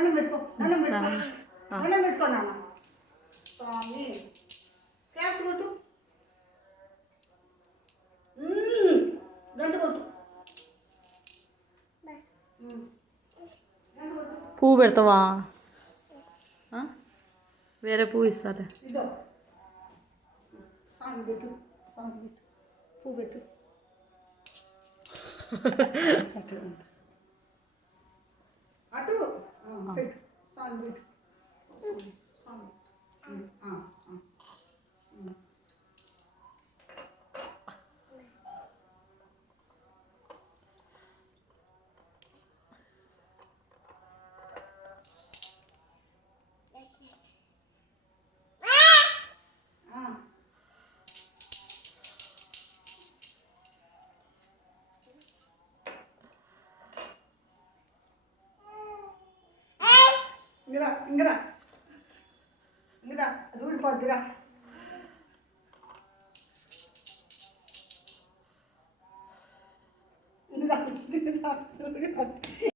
దండం పెట్టుకో దండం పెట్టుకో దండం పెట్టుకో నాన్న స్వామి క్లాస్ కొట్టు గంట కొట్టు పువ్వు పెడతావా? వేరే పువ్వు ఇస్తాలే. ఇదో సాంగ్ పెట్టు పువ్వు పెట్టు అటు పెట్టు సాంగ్ పెట్టు సాంగ్ ఇంగరా అది ఊడిపోద్దిరా ఇంగరా